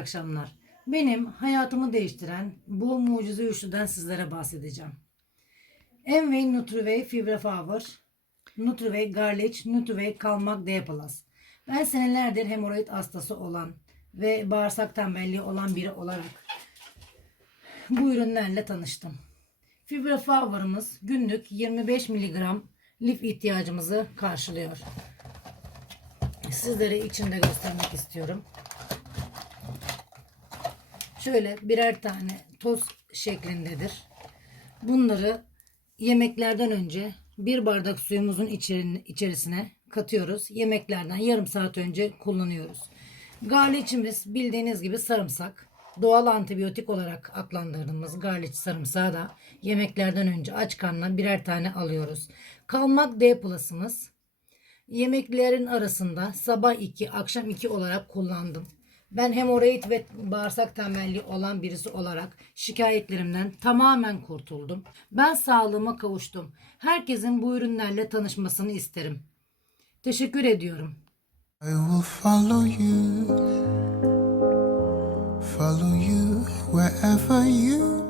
akşamlar. Benim hayatımı değiştiren bu mucize üçlüden sizlere bahsedeceğim. Envey Nutrivey Fibra Power, Nutrivey Garlic, Nutrivey Kalmak D+. Ben senelerdir hemoroid hastası olan ve bağırsak tembelliği olan biri olarak bu ürünlerle tanıştım. Fibra Power'ımız günlük 25 mg lif ihtiyacımızı karşılıyor. Sizlere içinde göstermek istiyorum. Şöyle birer tane toz şeklindedir. Bunları yemeklerden önce bir bardak suyumuzun içerisine katıyoruz. Yemeklerden yarım saat önce kullanıyoruz. Garliçimiz bildiğiniz gibi sarımsak. Doğal antibiyotik olarak adlandırdığımız garliç sarımsağı da yemeklerden önce aç karnına birer tane alıyoruz. Kalmak D plus'ımız Yemeklerin arasında sabah 2, akşam 2 olarak kullandım. Ben hemoroid ve bağırsak tembelliği olan birisi olarak şikayetlerimden tamamen kurtuldum. Ben sağlığıma kavuştum. Herkesin bu ürünlerle tanışmasını isterim. Teşekkür ediyorum. I will follow you, follow you wherever you